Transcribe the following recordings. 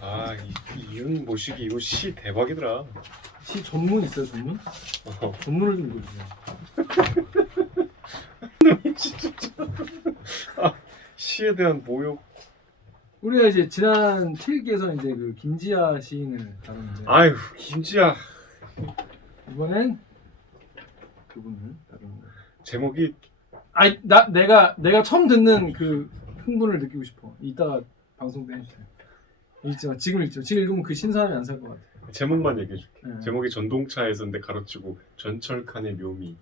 아 이, 이은 모시기 이거 시 대박이더라. 시 전문 있어요 전문? 어. 전문을 좀 읽어주세요. 아, 시에 대한 모욕. 우리가 이제 지난 책에서 이제 그 김지아 시인을 다뤘는데 아유 김지아 이번엔 그분을 다루는 거예요. 제목이 아니 나 내가 내가 처음 듣는 그 흥분을 느끼고 싶어. 이따가 방송 때 해주세요. 읽지마 지금 읽지마 지금 읽으면 그 신사람이 안 살 것 같아. 제목만 얘기해줄게. 네. 제목이 전동차에서인데 가로치고 전철칸의 묘미.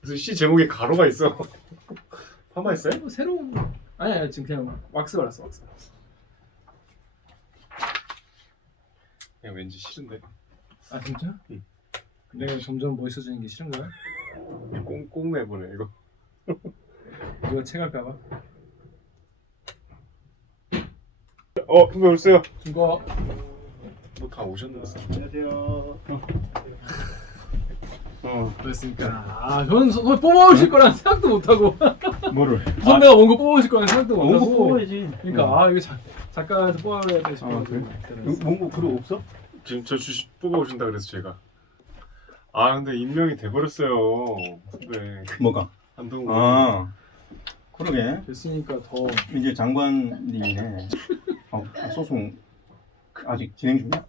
그래서 시 제목에 가로가 있어. 파마했어요? 뭐 새로운 아니 아니 지금 그냥 왁스 발랐어 왁스. 그냥 왠지 싫은데. 아 진짜? 응. 내가 점점 멋있어지는 게 싫은 거야? 꽁꽁 내보네 이거. 누가 체갈까봐? 어 선배 오세요. 이거 뭐다 오셨나? 안녕하세요. 어. 그랬으니까 아 저는 서- 서- 뽑아오실 거란 생각도 못하고 뭐를? 선배가 원고 뽑아오실 거란 생각도 원고 못하고 뽑아야지. 그러니까 아 이거 자, 작가한테 뽑아야 돼 싶어 아, 그래? 원고 그거 없어? 지금 저 주시 뽑아 오신다 그래서 제가. 아 근데 임명이 돼버렸어요. 선배 뭐가? 한동훈. 아, 그러게. 됐으니까 더 이제 장관님이네. 어, 소송 아직 진행 중이야?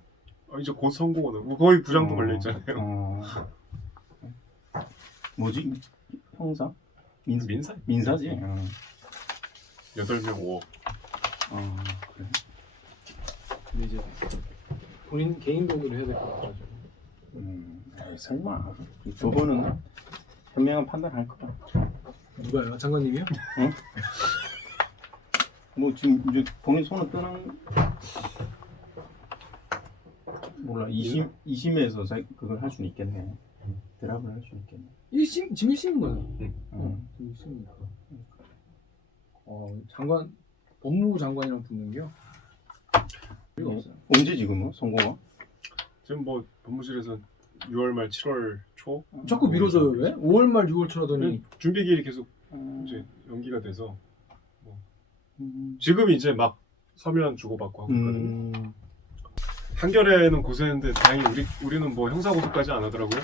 어, 이제 곧 선고거든. 거의 부장도 어, 걸려 있잖아요. 어. 뭐지? 형사? 민사? 민사 민사지? 어. 여덟 명 5억. 어, 그래. 근데 이제 본인 개인 돈으로 해야 될 것 같아가지고 음, 에이, 설마. 저거는 현명한 판단할 거야. 누가요? 장관님이요? 뭐 지금 이제 본인 손을 떠난 몰라. 2심 2심에서 자, 그걸 할 수는 있겠네. 드랍을 할 수 있겠네. 1심 지금 1심인 거죠? 어. 지금 1심이니까 어 장관 법무부 장관이랑 붙는 게요? 네. 없어요. 언제 지금은 선고가? 지금 뭐 법무실에서 6월 말 7월 초? 자꾸 미뤄져요 왜? 5월 말 6월 초라더니. 네, 준비 기일이 계속 어, 이제 연기가 돼서. 음, 지금 이제 막 서면 주고받고 하고 있거든요. 음, 한겨레는 고소했는데 다행히 우리 우리는 뭐 형사 고소까지 안 하더라고요.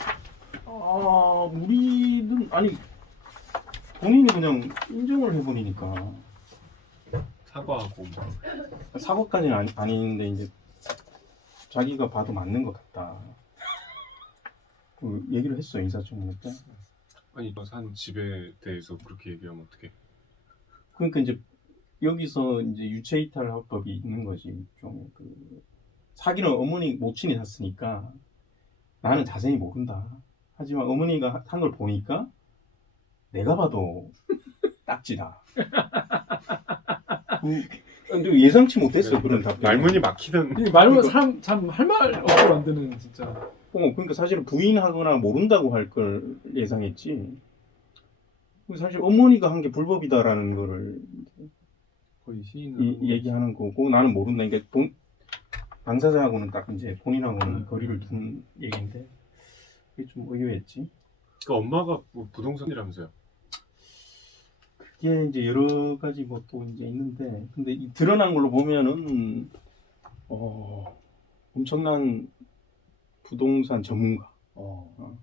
아 우리는 아니 본인이 그냥 인정을 해버리니까 사과하고 막. 사고까지는 아니, 아닌데 이제 자기가 봐도 맞는 것 같다 그 얘기를 했어 인사청문회 때 아니 산 집에 대해서 그렇게 얘기하면 어떡해? 그러니까 이제 여기서 이제 유체 이탈 합법이 있는 거지 좀 그 사기는 어머니 모친이 샀으니까 나는 자세히 모른다. 하지만 어머니가 한 걸 보니까 내가 봐도 딱지다. 그, 근데 예상치 못했어 그런 답변. 말문이 막히는 이 말만 이거- 사람 참 할 말 없게 만드는 진짜 어, 그러니까 사실은 부인하거나 모른다고 할 걸 예상했지. 사실 어머니가 한 게 불법이다라는 거를 거의 시인으로 이, 얘기하는 거고 나는 모른다. 그러니까 본 당사자하고는 딱 이제 본인하고는 음. 거리를 두는 얘기인데 그게 좀 의외했지. 그 엄마가 뭐 부동산이라면서요. 그게 이제 여러 가지 것도 이제 있는데 근데 이 드러난 걸로 보면은 어 엄청난 부동산 전문가 어.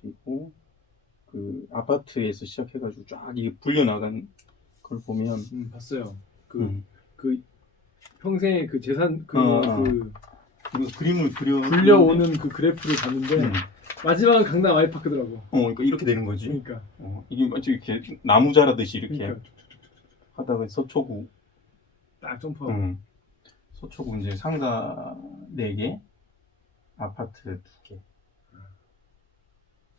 그리고 그 아파트에서 시작해가지고 쫙 이게 불려 나간 걸 보면 음, 봤어요 그 음. 그 평생의 그 재산 그, 어, 어. 그 그리고 그림을 그려 불려오는 그 그래프를 봤는데 음. 마지막은 강남 아이파크더라고 어 그러니까 이렇게 되는 거지. 그러니까 어, 이게 마치 이렇게 나무 자라듯이 이렇게 그러니까 하다가 서초구, 딱 점프하고 음, 서초구 이제 상가 4개, 아파트 2개.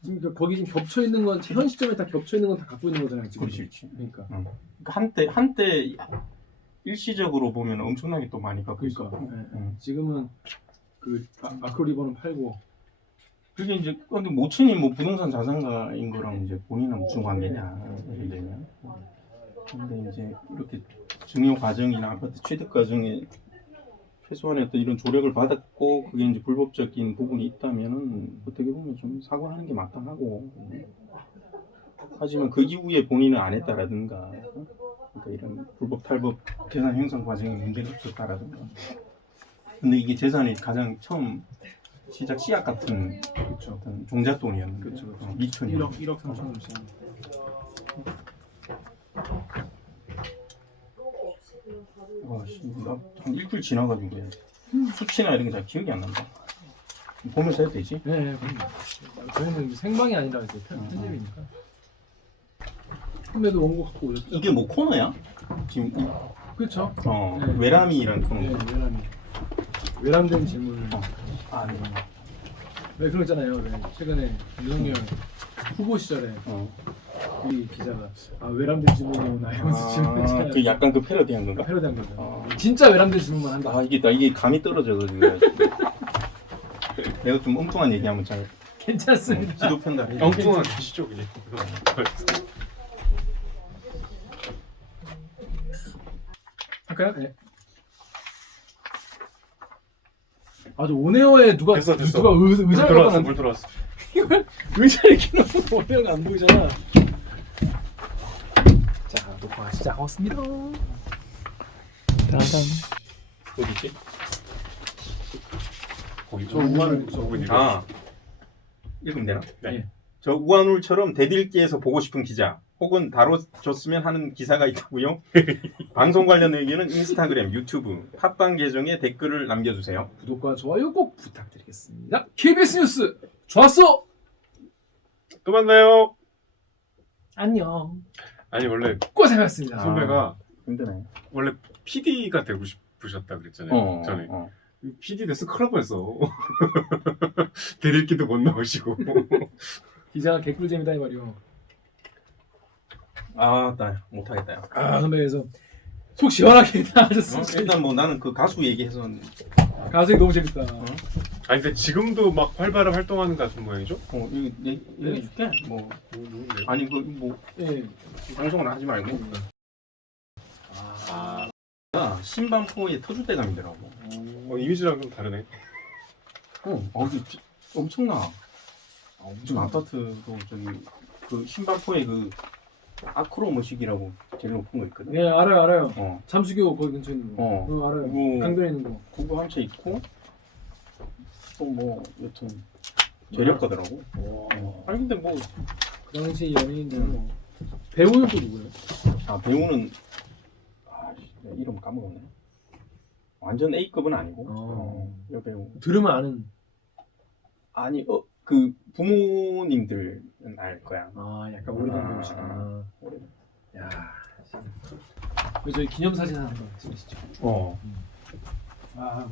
그러니까 거기 지금 겹쳐 있는 건 현 시점에 다 겹쳐 있는 건 다 갖고 있는 거잖아요 지금 그렇지, 그렇지. 그러니까 그러니까 한때 한때 일시적으로 보면 엄청나게 또 많이 갖고 그러니까 예. 음. 지금은 그 마, 마크로 리버는 팔고 그게 이제 근데 모친이 뭐 부동산 자산가인 거랑 이제 본인은 무슨 관계냐 예를 들면. 근데 이제 이렇게 증여 과정이나 아파트 취득 과정에 최소한의 어떤 이런 조력을 받았고 그게 이제 불법적인 부분이 있다면은 어떻게 보면 좀 사과하는 게 마땅하고 하지만 그 이후에 본인은 안 했다라든가 그러니까 이런 불법 탈법 재산 형성 과정에 문제가 없었다라든가. 근데 이게 재산이 가장 처음 시작 씨앗 같은 그렇죠. 어떤 종잣돈이었는데 그쵸, 그쵸. 어, 미천이 1억 1억 3천 원씩. 와나한 일주일 지나가지고 수치나 이런 게 잘 기억이 안 난다. 보면서 해도 되지? 네, 네. 그럼요. 저희는 생방이 아니라 이제 편- 편집이니까. 선배도 원고 갖고 오셨죠? 이게 뭐 코너야? 지금 이, 그렇죠. 어 네. 외람이라는 코너. 네, 외람이. 외람된 질문을. 아 네. 왜 있잖아요. 왜 최근에 윤석열 후보 시절에 어. 우리 기자가 아 외람된 질문이 오나 이러면서. 아, 그 약간 그 패러디한 건가? 패러디한 거죠. 아. 진짜 외람된 질문만 한다. 아 이게 나 이게 감이 떨어져가지고 내가 좀 엉뚱한 얘기하면 잘 괜찮습니다. 지도 편달해. 엉뚱한 시죠 그냥. 할까요? 네. 아주 오네어에 누가 됐어, 됐어. 누가 의, 물 의자를 들어왔어 갖다 물 들어왔어. 이걸 의자를 끼놓고 오네어가 안 보이잖아. 자 녹화 시작하겠습니다. 따단. 어디지? 거기 저 우한을 저 보고 아 읽으면 되나? 네. 예. 저 우한울처럼 대들기에서 보고 싶은 기자 혹은 다뤄줬으면 하는 기사가 있다고요? 방송 관련 의견은 인스타그램, 유튜브, 팟빵 계정에 댓글을 남겨주세요. 구독과 좋아요 꼭 부탁드리겠습니다. KBS 뉴스 좋았어. 또 만나요. 안녕. 아니 원래 고생하셨습니다. 선배가 힘드네. 원래 PD가 되고 싶으셨다 그랬잖아요. 어, 전에 어. PD 됐어 큰일 날 뻔했어. 대들기도 못 나오시고. 기자가 개꿀잼이다 이 말이요. 아, 나 못하겠다. 야. 아 선배 그래서 속 시원하게 다 어? 일단 뭐 나는 그 가수 얘기해서 가수이 너무 재밌다. 아니 근데 지금도 막 활발히 활동하는 가수 모양이죠? 어 이거 내, 얘기해줄게. 뭐 누- 누군데? 아니 그 뭐 예. 방송을 하지 말고. 아, 아, 신반포에 터줏대감이더라고. 어, 이미지랑 좀 다르네. 어, 어 이게 지- 엄청나. 지금 아파트도 저기 그 신반포에 그 아크로 머식이라고 제일 높은 거 있거든. 예 알아요 알아요. 어, 잠수교 거기 근처에 있는 거. 어. 어, 알아요. 그거- 강변에 있는 거. 그거 한 채 있고 또 뭐 여튼 재력가더라고. 어. 아니 근데 뭐그 당시 연예인들 뭐. 배우는 또 누구예요? 아, 배우는 아, 씨, 내가 이름 까먹었네. 완전 A급은 아니고. 어. 어, 여배우. 들으면 아는. 아니, 어, 그 부모님들은 알 거야. 아 약간 오래된 아. 배우시구나. 오래된. 야. 그 저희 기념사진 하나 한번 찍으시죠. 어. 아.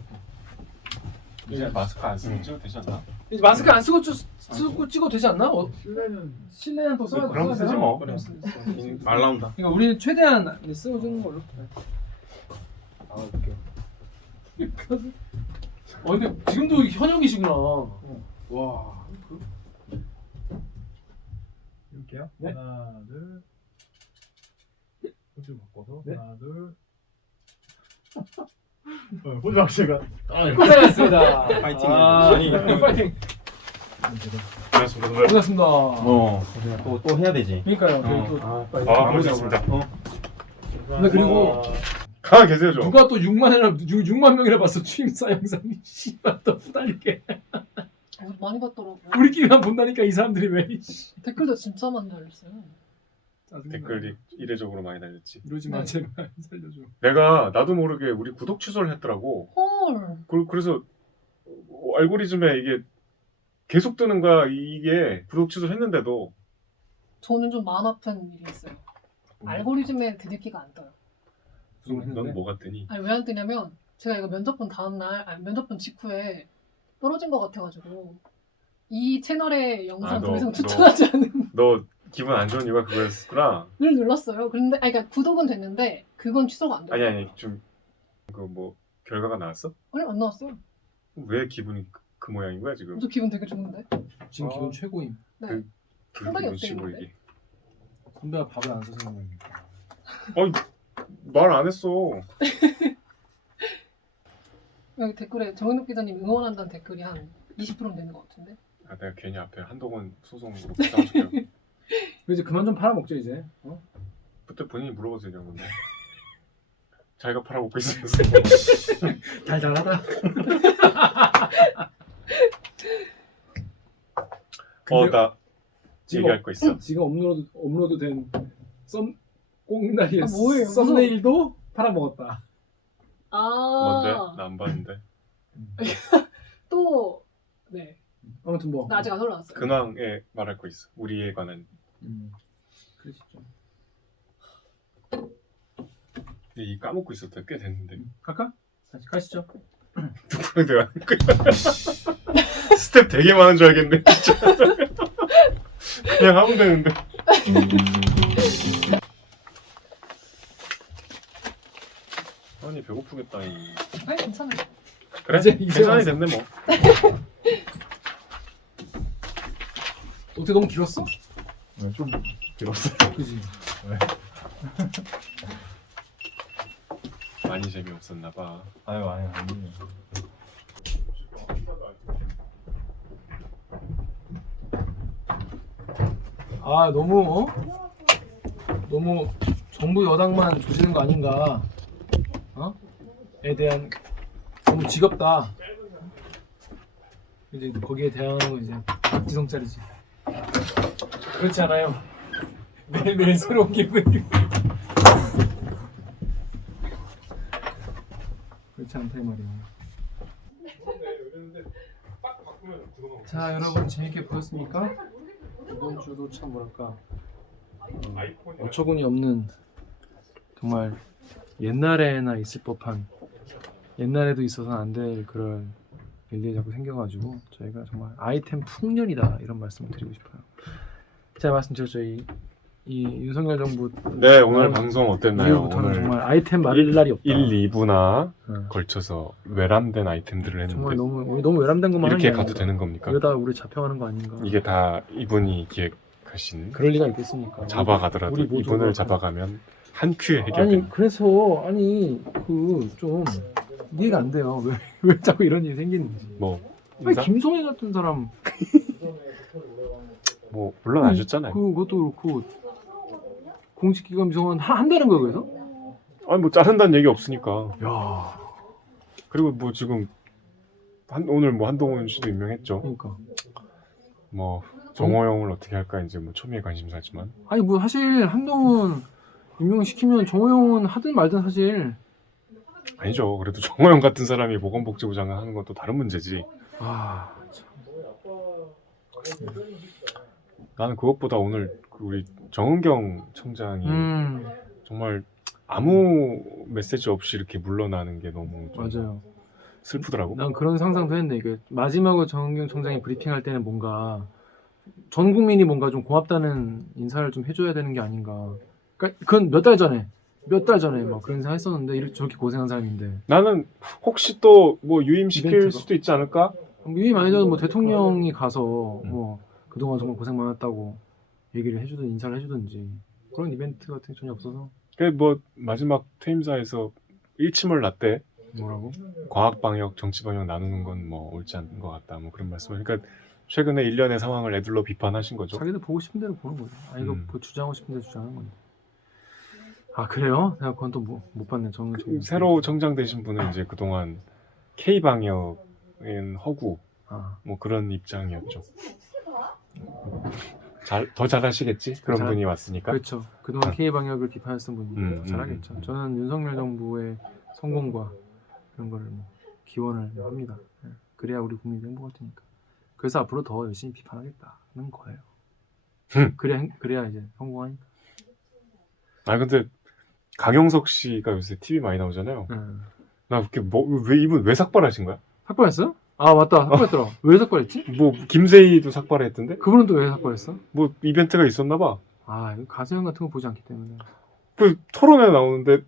이제 마스크 안 쓰면 찍어도 되지 않나? 이제 마스크 안 쓰고 쭉 쓰고 찍어도 되지 않나? 어, 실내는 실내는 더 써야 그럼 써야 쓰지? 뭐. 그럼 쓰- 쓰- 말 나온다. 그러니까 우리는 최대한 쓰어주는 걸로. 아 웃겨. 어 근데 지금도 현역이시구나. 와. 그- 이렇게요. 네. 하나, 둘. 포즈 바꿔서 네. 하나, 둘. 어, 포즈 박씨가 고생하셨습니다. 파이팅 아, 아니, 네, 파이팅. 고맙습니다. 고생하셨습니다. 어. 또, 또 해야 되지. 그러니까요. 저희 어. 또 아, 빨리 아. 잡아요. 어. 근데 그리고 가만 계세요 좀. 누가 또 6만이라 6만 명이라 봤어 취임사 영상이 씨발 또 후달리게 어, 많이 봤더라고요. 우리끼리만 본다니까 이 사람들이 왜 이씨. 댓글도 진짜 많이 달렸어요. 짜증나. 댓글이 이례적으로 많이 달렸지. 이러지 마 네. 제발 살려줘. 내가 나도 모르게 우리 구독 취소를 했더라고. 헐. 그, 그래서 어, 알고리즘에 이게 계속 뜨는 거야. 이게 구독 취소를 했는데도 저는 좀 마음 아픈 일이 있어요. 알고리즘에 대들기가 안 떠요. 구독을 했는데 넌 뭐가 뜨니? 아니 왜 안 뜨냐면 제가 이거 면접 본 다음 날, 아니 면접 본 직후에 떨어진 것 같아가지고 이 채널의 영상 아, 더 너- 이상 너- 추천하지 않는 너 기분 안 좋은 이유가 그거였구나. 를 눌렀어요. 근데 아니 그러니까 구독은 됐는데 그건 취소가 안 돼요. 아니 아니 좀 그 뭐 결과가 나왔어? 아니 안 나왔어요. 왜 기분이 그, 그 모양인 거야 지금? 저 기분 되게 좋은데. 지금 아. 기분 최고임. 네. 그- 상당히 눈치고 어때요, 이게. 선배가 밥을 안 써서 그런 거니까. 말안 했어. 여기 댓글에 정은욱 기자님 응원한다는 댓글이 한 20% 되는 것 같은데. 아 내가 괜히 앞에 한동훈 소송으로 부담줄게요. 그 이제 그만 좀 팔아먹죠 이제. 어? 그때 본인이 물어봐서 얘기한 건데. 자기가 팔아먹고 있으면서. 달달하다. 어, 근데 나 지금 얘기할 거 있어. 지금 업로드 업로드된 썸 꽁다리의 아, 뭐예요? 썸네일도 팔아먹었다. 아. 뭔데? 나 안 봤는데. 또 네. 아무튼 뭐. 나 아직 안 올라왔어요. 근황에 말할 거 있어. 우리에 관한. 음. 그러시죠. 근데 이 까먹고 있었다. 꽤 됐는데. 갈까? 다시 가시죠. 내가 스텝 되게 많은 줄 알겠네. 진짜. 그냥 하면 되는데. 아니 배고프겠다. 이. 네, 괜찮아요. 그래? 이제- 이제 계산이 와서. 됐네 뭐. 어떻게 너무 길었어? 네, 좀 길었어요. 그지. 많이 재미없었나 봐. 아유 아유 아니에요. 아 너무 어? 너무 정부 여당만 조지는 거 아닌가? 어? 에 대한 너무 지겹다. 이제 거기에 대항하는 건 이제 박지성짜리지. 그렇지 않아요? 매일매일 새로운 기분이. 그렇지 않다 이 말이야. 자 여러분 재밌게 보셨습니까? 이번 주도 참 뭐랄까 어처구니 없는 정말 옛날에나 있을 법한 옛날에도 있어서는 안 될 그런 일들이 자꾸 생겨가지고 저희가 정말 아이템 풍년이다 이런 말씀을 드리고 싶어요. 제가 말씀드렸죠 이, 이 윤석열 정부 네 오늘 방송 어땠나요? 이후부터는 오늘 정말 아이템 말릴 날이 없다. 1, 2부나 어. 걸쳐서 외람된 아이템들을 했는데 정말 너무 우리 너무 외람된 것만 이렇게 하는 게 가도 아니라 되는 겁니까? 이러다 우리 잡혀가는 거 아닌가? 이게 다 이분이 기획하신 그럴 리가 있겠습니까? 잡아가더라도 우리 모두가 이분을 그- 잡아가면 한 큐에 아니 해결됩니다. 그래서 아니 그 좀 이해가 안 돼요. 왜, 왜 자꾸 이런 일이 생기는지. 뭐 인사? 김성애 같은 사람 뭐 물러나셨잖아요. 그, 그것도 그렇고 공식 기관 비서관 한, 한다는 거예요 그래서? 아니 뭐 자른다는 얘기 없으니까. 야 그리고 뭐 지금 한, 오늘 뭐 한동훈 씨도 임명했죠. 그러니까 뭐 정호영을 어떻게 할까 이제 뭐 초미의 관심사지만 아니 뭐 사실 한동훈 임명시키면 정호영은 하든 말든 사실 아니죠. 그래도 정호영 같은 사람이 보건복지부 장관 하는 건 또 다른 문제지. 아 참. 나는 그것보다 오늘 그 우리 정은경 청장이 음 정말 아무 메시지 없이 이렇게 물러나는 게 너무 좀 맞아요. 슬프더라고. 난 그런 상상도 했네. 이게 마지막으로 정은경 총장이 브리핑할 때는 뭔가 전 국민이 뭔가 좀 고맙다는 인사를 좀 해줘야 되는 게 아닌가. 그러니까 그건 몇 달 전에, 몇 달 전에 막 그런 생각 했었는데 이렇게 저렇게 고생한 사람인데 나는 혹시 또 뭐 유임시킬 이벤트가. 수도 있지 않을까? 유임 아니더라도 뭐 대통령이 가서 음. 뭐 그동안 정말 고생 많았다고 얘기를 해주든 인사를 해주든지 그런 이벤트 같은 게 전혀 없어서 그 뭐 마지막 퇴임사에서 일침을 놨대. 뭐라고? 과학 방역, 정치 방역 나누는 건 뭐 옳지 않은 것 같다. 뭐 그런 말씀을. 그러니까 최근에 일련의 상황을 애들로 비판하신 거죠. 자기들 보고 싶은 대로 보는 거죠. 아 이거 음. 뭐 주장하고 싶은 대로 주장하는 건데. 아 그래요? 내가 그건 또못 봤네. 저는 그 새로 청장되신 분은 이제 그동안 K 방역엔 허구 아 뭐 그런 입장이었죠. 잘, 더 잘하시겠지? 그런 잘- 분이 왔으니까. 그렇죠. 그동안 아. K 방역을 비판했던 분이 음, 잘하겠죠. 음, 음. 저는 윤석열 정부의 성공과 그런 거를 뭐 기원을 합니다. 예. 그래야 우리 국민이 행복할 테니까. 그래서 앞으로 더 열심히 비판하겠다는 거예요. 음. 그래야 행- 그래야 이제 성공하니까. 아 근데 강용석 씨가 요새 TV 많이 나오잖아요. 예. 나 그렇게 뭐 왜 이분 왜 삭발하신 거야? 삭발했어요? 아 맞다 삭발했더라. 왜 삭발했지? 뭐 김세희도 삭발했던데? 그분은 또 왜 삭발했어? 뭐 이벤트가 있었나 봐. 아 이거 가세형 같은 거 보지 않기 때문에. 그 토론회 나오는데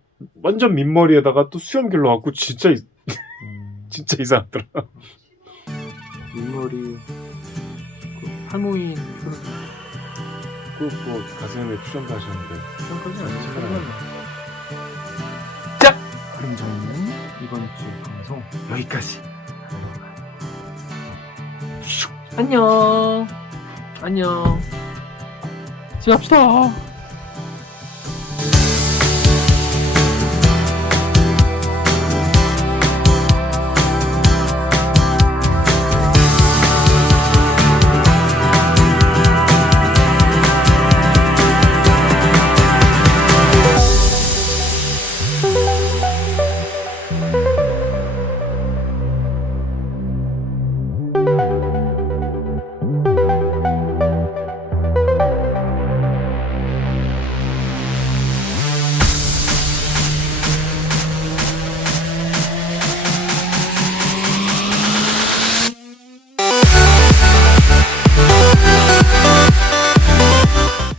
완전 민머리에다가 또 수염 길러갖고 진짜 이- 음, 진짜 이상하더라. 민머리 그 할머니 그뭐 가슴에 출연도 하셨는데 그런까지는 아니지만. 자 그럼 저희는 이번 주 방송 여기까지. 안녕. 안녕. 지갑시다.